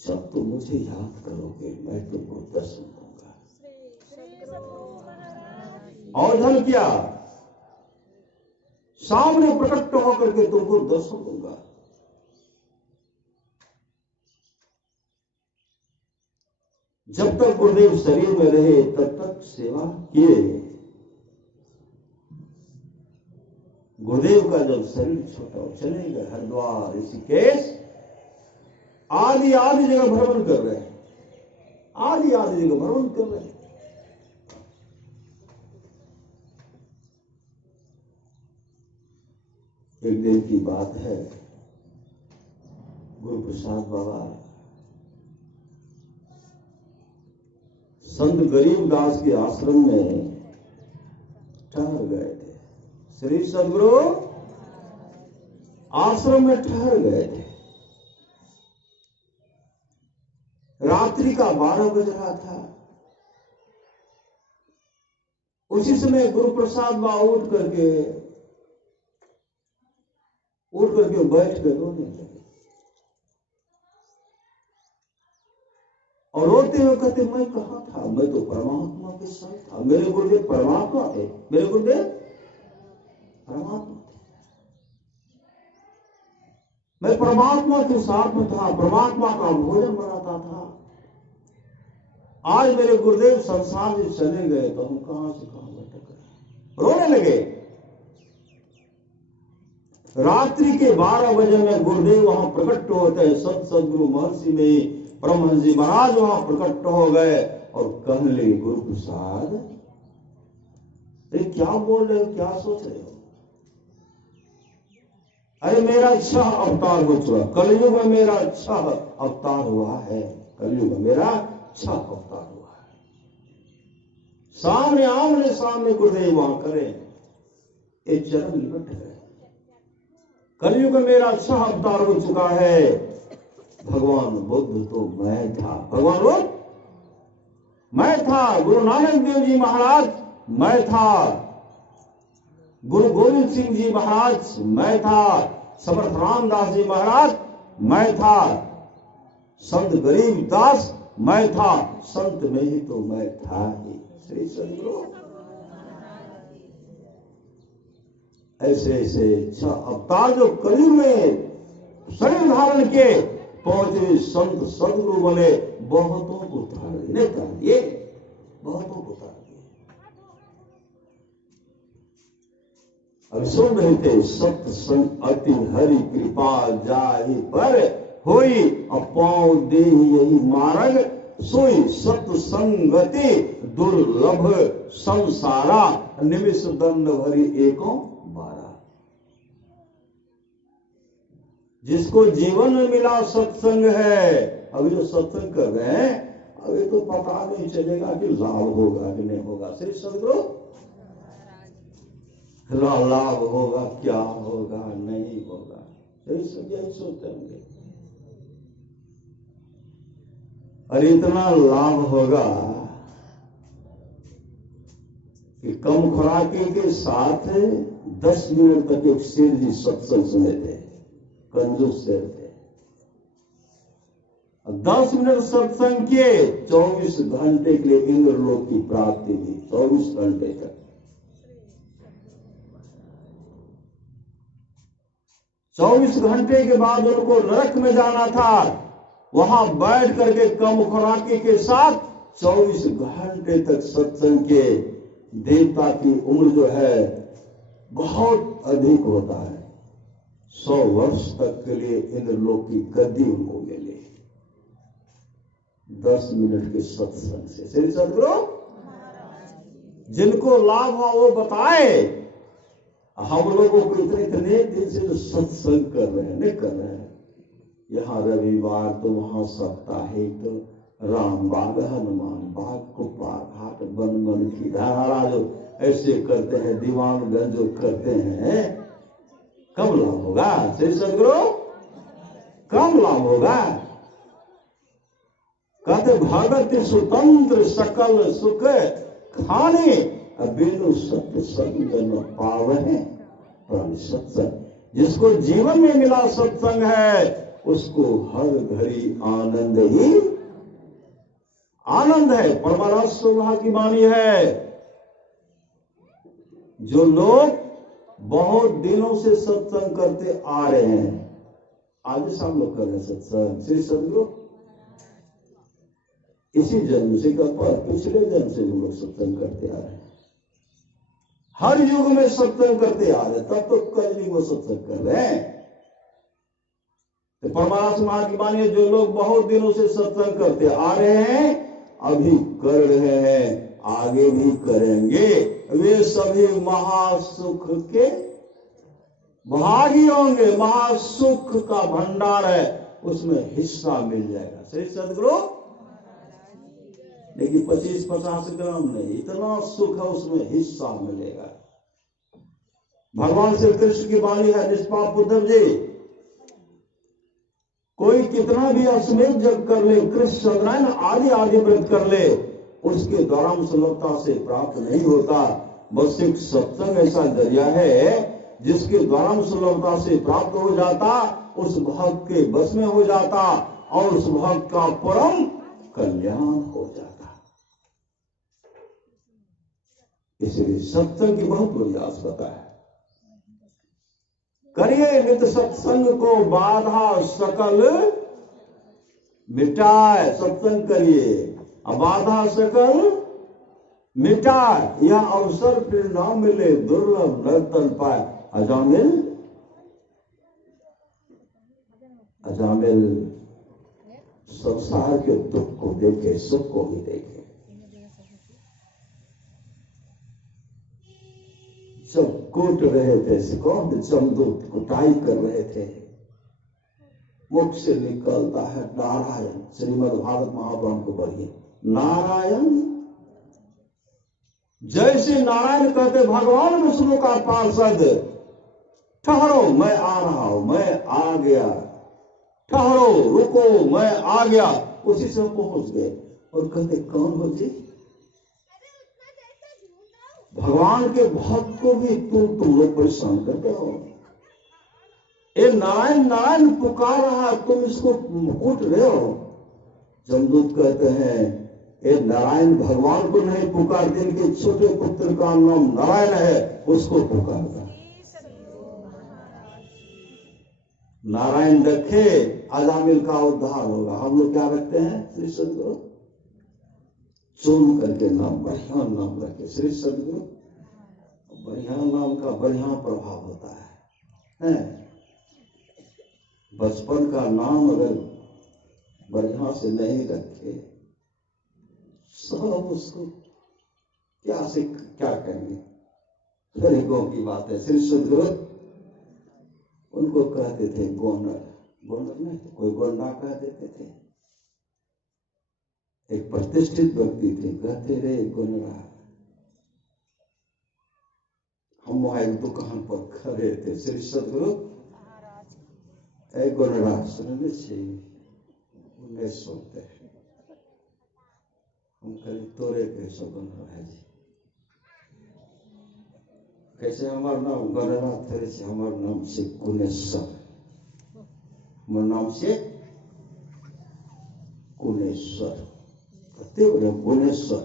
जब तुम मुझे याद करोगे मैं तुमको दर्शन दूंगा। और धन क्या, सामने प्रकट होकर के तुमको दर्शन दूंगा। जब तक गुरुदेव शरीर में रहे तब तक सेवा किए। गुरुदेव का जब शरीर छोटा चले गए, हरिद्वार ऋषिकेश आदि जगह भ्रमण कर रहे हैं, आदि जगह भ्रमण कर रहे हैं। एक दिन की बात है, गुरु प्रसाद बाबा संत गरीबदास के आश्रम में ठहर गए थे। श्री सदगुरु आश्रम में ठहर गए थे। रात्रि का 12 बज रहा था। उसी समय गुरु प्रसाद बाबा उठ करके बैठ कर रोने लगे और रोते हुए कहते, मैं कहाँ था, मैं तो परमात्मा के साथ था। मेरे गुरुदेव परमात्मा थे, मेरे गुरुदेव परमात्मा थे। मैं परमात्मा के साथ में था, परमात्मा का भोजन बनाता था। आज मेरे गुरुदेव संसार से चले गए तो हम कहां से कहां भटक रहे। रोने लगे। रात्रि के 12 बजे में गुरुदेव वहां प्रकट होते हैं। संत सदगुरु महर्षि में परमहंस जी महाराज वहां प्रकट हो गए और कहने लगे, गुरु प्रसाद क्या बोल रहे हो, क्या सोच रहे हो? अरे मेरा अच्छा अवतार हो चुका, कलयुग में मेरा अच्छा अवतार हुआ है, कलयुग में मेरा अच्छा अवतार हुआ है। सामने आमने सामने गुरुदेव वहां करें, एक चरण लिपट गए। कलयुग में मेरा अच्छा अवतार हो चुका है। भगवान बुद्ध तो मैं था, भगवान बुद्ध मैं था, गुरु नानक देव जी महाराज मैं था, गुरु गोविंद सिंह जी महाराज मैं था, समर्थ रामदास जी महाराज मैं था, संत गरीबदास मैं था, संत में ही तो मैं था ही। श्री सदगुरु ऐसे ऐसे अवतार जो कलयुग में शरीर धारण के पहुंचे संत सदगुरु बोले, बहुतों को उतार दिए, बहुतों को उतार दिए। अब सुन रहे थे, सत्संग अति हरि कृपा जाहि पर होई, अपाओ दे यही मार्ग सोई, सत्संगति दुर्लभ संसारा, निमिष दंड भरी एको 12। जिसको जीवन में मिला सत्संग है, अभी जो सत्संग कर रहे हैं अभी तो पता नहीं चलेगा कि लाभ होगा कि नहीं होगा। श्री सदगुरु लाभ होगा, क्या होगा नहीं होगा, यही सोचते होंगे। और इतना लाभ होगा कि कम खुराकी के साथ 10 मिनट तक एक शेर जी सत्संग सुने थे, कंजूस शेर थे। 10 मिनट सत्संग के 24 घंटे के लिए इंद्रलोक की प्राप्ति हुई, 24 घंटे तक। 24 घंटे के बाद उनको नरक में जाना था, वहां बैठ करके कम खुराकी के साथ 24 घंटे तक सत्संग के। देवता की उम्र जो है बहुत अधिक होता है, 100 वर्ष तक के लिए इंद्रलोक की गद्दी उनको मिले 10 मिनट के सत्संग से। श्री सदगुरु जिनको लाभ हुआ वो बताए। हम लोगों को इतने दिन से जो सत्संग कर रहे हैं, नहीं कर रहे हैं, यहाँ रविवार तो वहां साप्ताहिक तो रामबाग, हनुमान बाग, कुप्पा घाट, बन की धारा जो ऐसे करते हैं, दीवानगंज जो करते हैं, कब लाभ होगा? श्री सदगुरु कम लाभ होगा। कहते भगत स्वतंत्र सकल सुख खाने अबेनु सत्य संग न पावे प्राणी सत्संग। जिसको जीवन में मिला सत्संग है उसको हर घड़ी आनंद ही आनंद है। परमारस वहां की वाणी है। जो लोग बहुत दिनों से सत्संग करते आ रहे हैं, आज सब लोग कर रहे हैं सत्संग, श्री सदगुरु इसी जन्म से पर पिछले जन्म से जो लोग सत्संग करते आ रहे हैं, हर युग में सत्संग करते आ रहे हैं, तब तो कल वो सत्संग कर रहे हैं। तो परमात्मा की मानिए जो लोग बहुत दिनों से सत्संग करते आ रहे हैं, अभी कर रहे हैं, आगे भी करेंगे, वे सभी महासुख के भागी होंगे। महासुख का भंडार है, उसमें हिस्सा मिल जाएगा। श्री सदगुरु लेकिन 25-50 ग्राम नहीं, इतना सुख है उसमें हिस्सा मिलेगा। भगवान श्री कृष्ण की वाणी है, निष्पाप उद्धव जी, कोई कितना भी अश्वमेध जप कर ले, कृष्ण सत्यनारायण आदि आदि व्रत कर ले, उसके द्वारा सुलभता से प्राप्त नहीं होता। बस एक सत्संग ऐसा जरिया है जिसके द्वारा सुलभता से प्राप्त हो जाता, उस भक्त के बस में हो जाता और उस भक्त का परम कल्याण हो जाता। इसलिए सत्संग की बहुत बड़ी आवश्यकता है। करिए नित्य सत्संग को बाधा सकल मिटाए। सत्संग करिए, बाधा सकल मिटाए। यह अवसर फिर ना मिले, दुर्लभ न तन पाए। अजामिल अजामिल संसार के दुख को देखे, सुख को भी देखे। जब कूट रहे थे सिकंद जमदूत कुटाई कर रहे थे, मुख से निकलता है नारायण। श्रीमद् भागवत महापुराण को पढ़िए, नारायण। जैसे नारायण कहते भगवान विष्णु का पार्षद, ठहरो मैं आ रहा हूं, मैं आ गया, ठहरो रुको मैं आ गया, उसी से पहुंच गए। और कहते कौन हो जी? भगवान के भक्त को भी तुम लोग परेशान करते हो। ये नारायण नारायण पुकार रहा, तुम इसको कूट रहे हो। जमदूत कहते हैं ये नारायण भगवान को नहीं पुकारते, इनके छोटे पुत्र का नाम नारायण है, उसको पुकारता। नारायण रखे अजामिल का उद्धार होगा। हम लोग क्या रखते हैं? श्री सदगुरु चुन करके नाम, बढ़िया नाम रखे। श्री सदगुरु, बढ़िया नाम का बढ़िया प्रभाव होता है। बचपन का नाम अगर बढ़िया से नहीं रखे, सब उसको क्या कहेंगे? गरीबों की बात है। श्री सदगुरु उनको कहते थे गोनर, गोनर नहीं कोई गोंडा कह देते थे। एक प्रतिष्ठित व्यक्ति थे, कहते रहे गोनरा। हम वहां एक दुकान पर खड़े थे। श्री सदगुरु गोनरा सुनने से उन्हें सुनते हैं। हम कहीं तोरे कैसे गोनरा है जी? कैसे हमारा नाम गोनरा थे से हमारा नाम से कुनेश्वर, हमारा नाम से कुनेश्वर, भुवनेश्वर।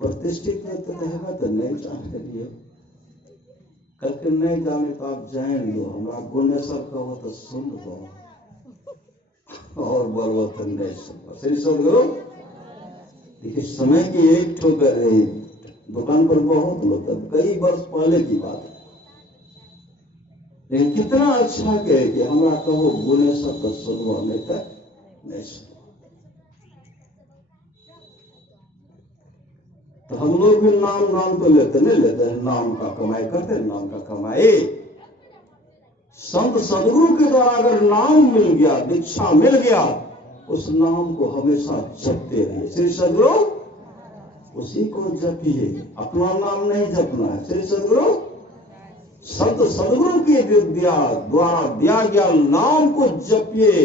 प्रतिष्ठित में तो रहेगा तो नहीं जाने लिए, कल के नहीं जाने तो आप जान लो। हमारा भुवनेश्वर कहो तो सुन लो, और बोलो तो नहीं सुनो। श्री सदगुरु देखिए, समय की एक ठोकर है। दुकान पर बहुत लोग, कई वर्ष पहले की बात है, लेकिन कितना अच्छा कहे कि हमारा कहो भुवनेश्वर तो सुनो, नहीं तक नहीं सुनो। तो हम लोग भी नाम तो लेते नहीं लेते हैं, नाम का कमाई करते हैं, नाम का कमाई। संत सदगुरु के द्वारा अगर नाम मिल गया, दीक्षा मिल गया, उस नाम को हमेशा जपते रहिए। श्री सदगुरु उसी को जपिए, अपना नाम नहीं जपना है। श्री सदगुरु संत सदगुरु की विद्या द्वारा दिया गया नाम को जपिए।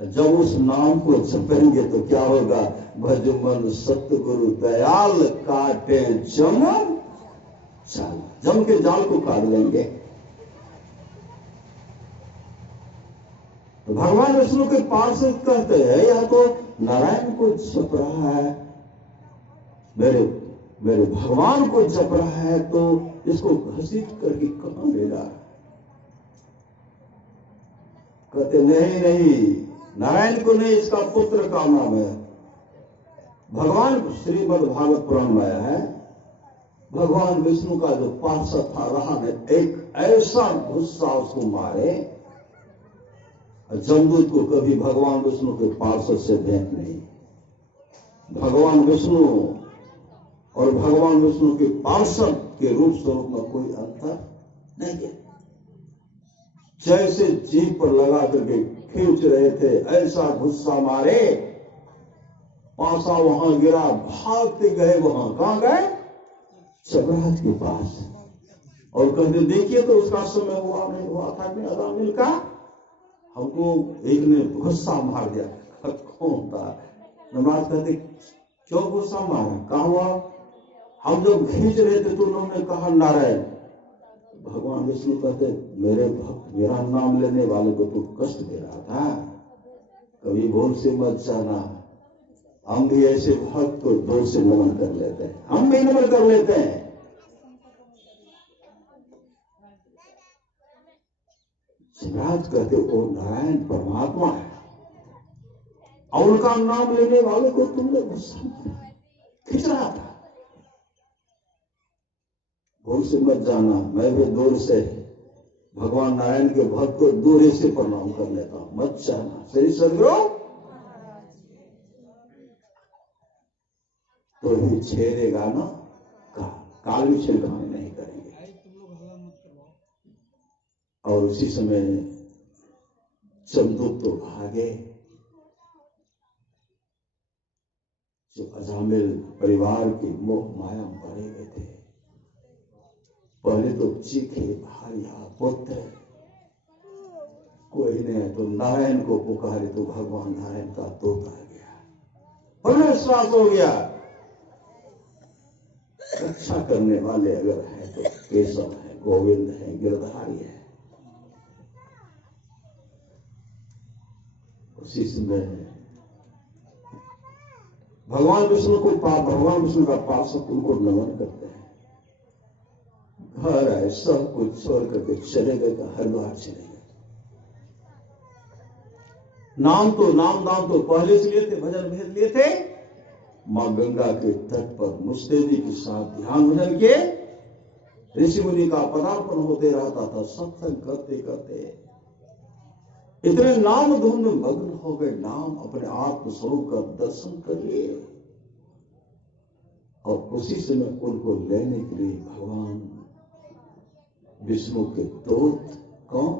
जब उस नाम को जपेंगे तो क्या होगा? भज मन सतगुरु दयाल काटे जम जाल, जम के जाल को काट लेंगे। तो भगवान विष्णु के पार्षद कहते हैं यह तो नारायण को जप रहा है, मेरे मेरे भगवान को जप रहा है, तो इसको घसीट करके कहां ले जा रहा है? कहते नहीं नहीं, नारायण को नहीं, इसका पुत्र का नाम है। भगवान श्रीमद् भागवत पुराण में आया है, भगवान विष्णु का जो पार्षद था रहा ने एक ऐसा गुस्सा उसको मारे, जमदूत को कभी भगवान विष्णु के पार्षद से भेंट नहीं। भगवान विष्णु और भगवान विष्णु के पार्षद के रूप स्वरूप में कोई अंतर नहीं है। जैसे जीभ पर लगा करके खींच रहे थे, ऐसा गुस्सा मारे, पासा वहां गिरा, भागते गए। वहां कहां गए? जमराज के पास। और कहते देखिए तो उसका समय हुआ नहीं हुआ था कि अजामिल का, हमको एक ने गुस्सा मार दिया। कौन था? नमाज कहते क्यों गुस्सा मारा? कहा हुआ? हम जब खींच रहे थे तो उन्होंने कहा नारायण। भगवान विष्णु कहते मेरे भक्त मेरा नाम लेने वाले को तो कष्ट दे रहा था, कभी भूल से मत जाना। हम भी ऐसे भक्त को दूर से नमन कर लेते हैं, हम भी नमन कर लेते हैं। शिवराज कहते वो नारायण परमात्मा है और उनका नाम लेने वाले को तुमने गुस्सा खींच रहा था। भूल से मत जाना, मैं भी दूर से भगवान नारायण के भक्त को दूर से प्रणाम कर लेता हूं, मत जाना। श्री सदगुरु तो ही छेड़ेगा ना, काल भी छिड़काने नहीं करेंगे। और उसी समय जमदूत तो भागे। जो अजामिल परिवार के मोह माया में पड़े हुए थे, पहले तो चीखे भारिया पुत्र, कोई नहीं तो नारायण को पुकारे तो भगवान नारायण का दूत आ गया, बड़ा विश्वास हो गया। रक्षा करने वाले अगर है तो केशव है, गोविंद है, गिरधारी है। उसी समय भगवान विष्णु का पार्षद उनको नमन करते हैं। घर आए, सब कुछ छोड़ करके चले गए, हरिद्वार चले गए। नाम दाम तो पहले से लिए थे, भजन भेज लिए थे। मां गंगा के तट पर मुस्तैदी के साथ ध्यान भजन किए। ऋषि मुनि का पदार्पण होते रहता था, सत्संग करते करते इतने नाम धुन में मग्न हो गए, नाम अपने आत्म स्वरूप का दर्शन कर लिए। और उसी समय उनको लेने के लिए भगवान विष्णु के दूत, कौन?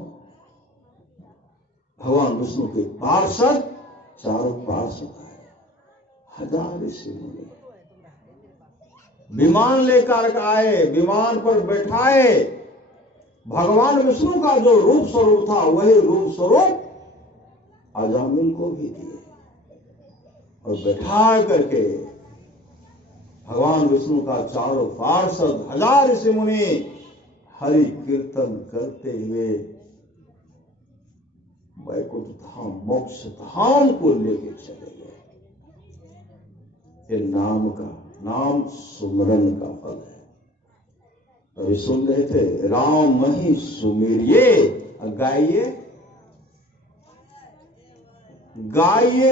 भगवान विष्णु के पार्षद, चारों पार्षद आए, 1000 ऋषि मुनि विमान लेकर आए, विमान पर बैठाए। भगवान विष्णु का जो रूप स्वरूप था वही रूप स्वरूप अजामिल को भी दिए और बैठा करके भगवान विष्णु का चारों पार्षद 1000 ऋषि मुनि हरि कीर्तन करते हुए वैकुंठ धाम, मोक्ष धाम को लेके चले गए। ये नाम सुमरन का फल है। अभी सुन रहे थे, राम ही सुमिरिये, गाइए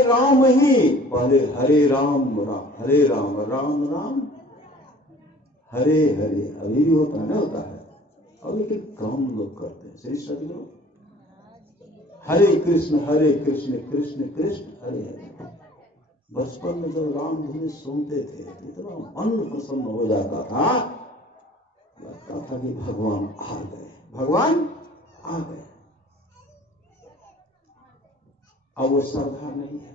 राम ही। पहले हरे राम राम राम हरे हरे, अभी भी होता है ना, होता है अभी के कम लोग करते हैं। श्री सदगुरु हरे कृष्ण कृष्ण कृष्ण हरे हरे। बचपन में जब राम धुनी सुनते थे इतना मन प्रसन्न हो जाता था, लगता था कि भगवान आ गए, भगवान आ गए। अब वो श्रद्धा नहीं है,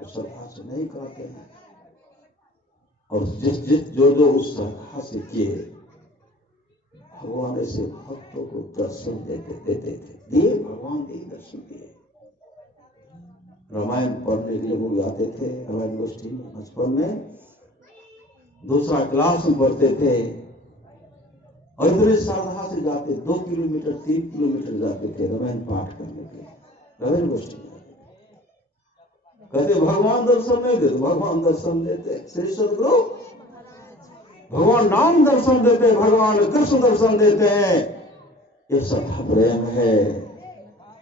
वो श्रद्धा से नहीं करते हैं। और जिस जो उस श्रद्धा से किए, भगवान ऐसे भक्तों को दर्शन देते थे, दिए भगवान दिए दर्शन दिए। रामायण पढ़ने के लिए वो जाते थे रामायण गोष्ठी में बचपन में, दूसरा क्लास में पढ़ते थे और इतने श्रद्धा से जाते, 2 किलोमीटर 3 किलोमीटर जाते थे रामायण पाठ करने के लिए, रामायण गोष्ठी में कहते भगवान दर्शन नहीं देते, भगवान दर्शन देते श्री सदगुरु, भगवान नाम दर्शन देते, भगवान कृष्ण दर्शन देते हैं। ये सदा प्रेम है,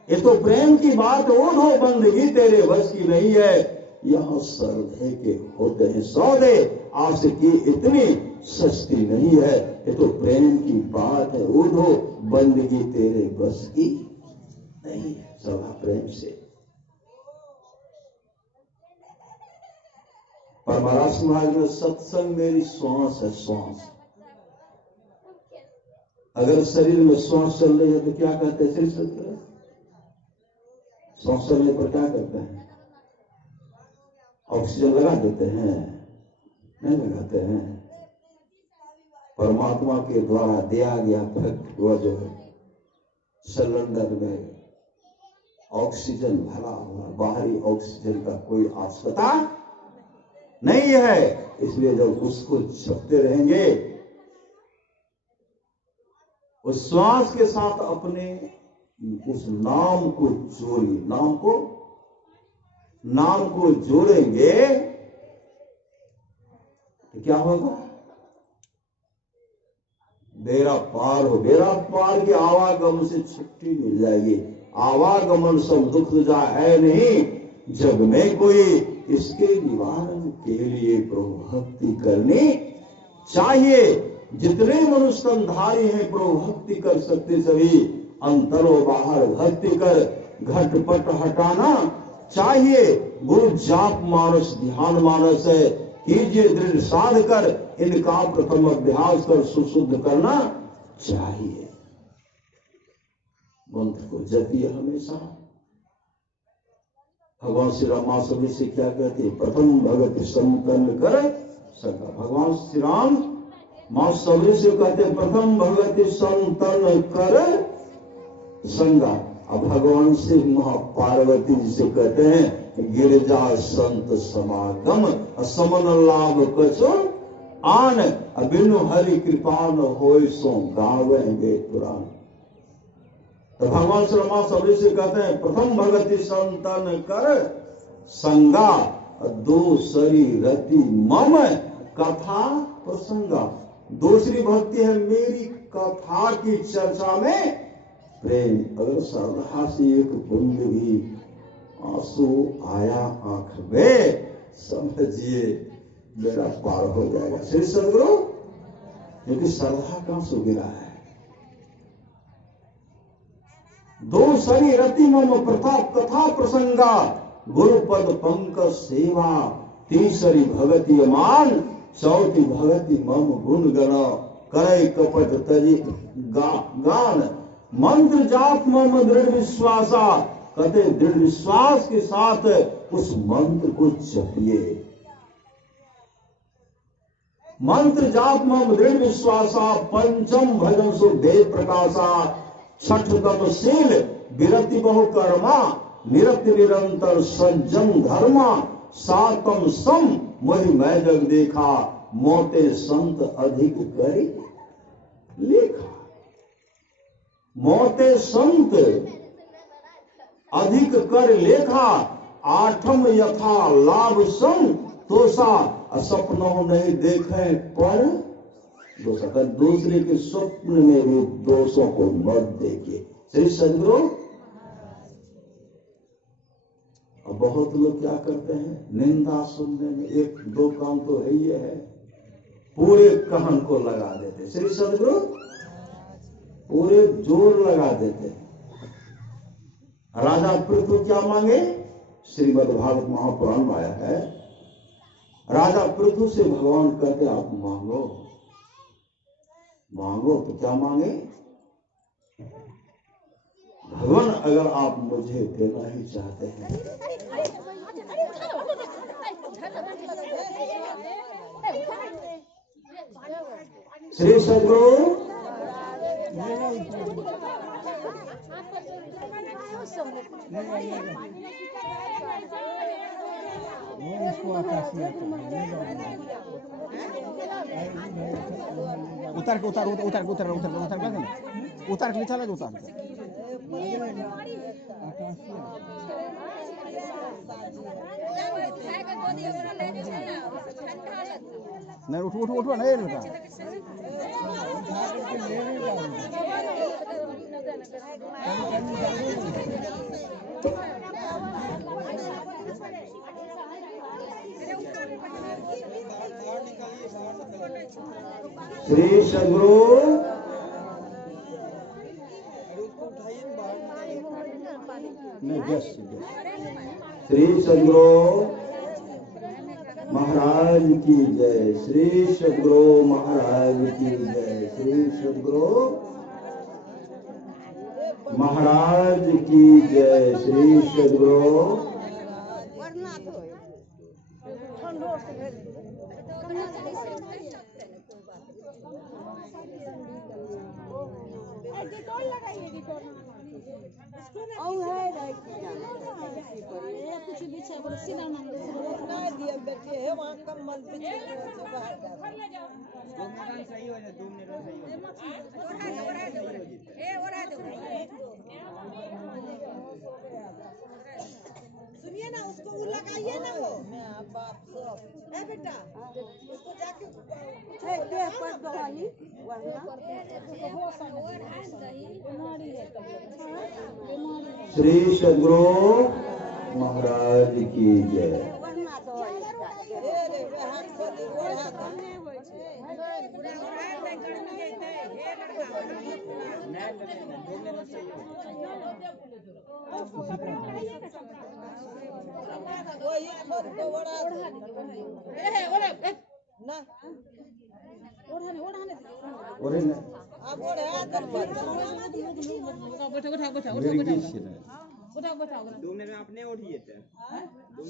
ये तो प्रेम की बात, ओढ़ो बंदगी तेरे बस की नहीं है। यहाँ श्रद्धे के होते हैं सौदे, आशिकी इतनी सस्ती नहीं है। ये तो प्रेम की बात है, ओढ़ो बंदगी तेरे बस की नहीं है। सदा प्रेम से परमारास महाराज में सत्संग मेरी श्वास है, श्वास। अगर शरीर में श्वास चल रही है तो क्या कहते हैं श्री सत्संग? श्वास चलने पर क्या करते हैं? ऑक्सीजन लगा देते हैं? नहीं लगाते हैं। परमात्मा के द्वारा दिया गया वह जो है सिलेंडर में ऑक्सीजन भरा हुआ, बाहरी ऑक्सीजन का कोई आवश्यकता नहीं है। इसलिए जब उसको जपते रहेंगे, उस श्वास के साथ अपने उस नाम को जोड़िए, नाम को जोड़ेंगे तो क्या होगा? बेड़ा पार हो, बेड़ा पार के आवागमन से छुट्टी मिल जाएगी। आवागमन सब दुख जा है नहीं जग में कोई, इसके निवारण के लिए प्रभु भक्ति करनी चाहिए। जितने मनुष्य धारी हैं प्रभु भक्ति कर सकते सभी अंतरो बाहर भक्ति कर घटपट हटाना चाहिए। गुरु जाप मानस ध्यान मानस है, कीजिए दृढ़ साध कर, इनका प्रथम अभ्यास कर सुशुद्ध करना चाहिए। मंत्र को जपिए हमेशा। भगवान श्री राम मां सभी से क्या कहते हैं? प्रथम भगत संतन कर सका। भगवान श्री राम मां सभी से कहते हैं प्रथम भगत संतन कर संगा। अब भगवान से महापार्वती जी से कहते हैं गिरजा संत समागम समन लाभ कछो आन, बिनु हरि कृपा न होय सो गावेंगे पुराण। तो भगवान श्री राम सभी से कहते हैं प्रथम भगति संतन कर संगा, दूसरी रति मम कथा प्रसंगा। दूसरी भक्ति है मेरी कथा की चर्चा में प्रेम। अगर श्रद्धा से एक बूंद भी आंसू आया आंख में, समझिए मेरा पार हो जाएगा श्री सदगुरु, क्योंकि श्रद्धा का आंसू गिरा है। दो सरी रति मम प्रताप कथा प्रसंगा, गुरुपद पंकज सेवा। तीसरी भगति मान, चौथी भगति मम गुण गण। करे कपट तजी गान, मंत्र जाप मम दृढ़ विश्वासा। कहते दृढ़ विश्वास के साथ उस मंत्र को जपिए। मंत्र जाप मम दृढ़ विश्वासा, पंचम भजन सो वेद प्रकाशा। छठ तपशील विरति बहु कर्मा, निरति निरंतर सज्जन धर्मा। सातम सम मोहि मैं जग देखा, मोते संत अधिक करी लेखा। मोते संत अधिक कर लेखा, आठम यथा लाभ सम तोषा। सपनों नहीं देखे पर दोषा। दूसरे के स्वप्न में भी दोषों को मत देखिए श्री सदगुरु। अब बहुत लोग क्या करते हैं, निंदा सुनने में एक दो काम तो है ही है, पूरे कहन को लगा देते श्री सदगुरु, पूरे जोर लगा देते। राजा पृथु क्या मांगे? श्रीमद् भागवत महापुराण में आया है, राजा पृथु से भगवान कहते आप मांगो। मांगो तो क्या मांगे? भगवान अगर आप मुझे देना ही चाहते हैं, श्री सदगुरु इसको आकाशी उतार के उतार उतार उतार उतार उतार उतार उतार उतार के चला उतार नहीं उठ उठ उठ नहीं बेटा श्री सद्गुरु श्री सद्गुरु महाराज की जय। श्री सद्गुरु महाराज की जय। श्री सद्गुरु महाराज की जय। श्री सद्गुरु कुछ बिछा बोलो सीधा नाम दे दिया बैठे है वहां कम्बल बिछे बाहर जा 2 मिनट सही हो जाए 2 मिनट सही ओरा दो सुनिए ना उसको वो लगाइए ना वो बाप ए बेटा उसको जाके दे पर दवाई वरना बीमारी है श्री सद्गुरु महाराज की जय।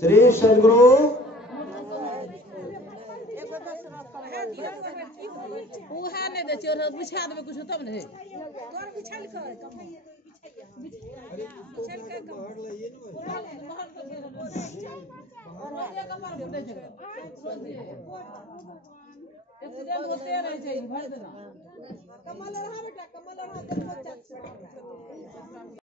श्री सद्गुरु नहीं दे बिछा देवे कुछ तब नहीं बिछल कमल रहा बेटा कमल रहा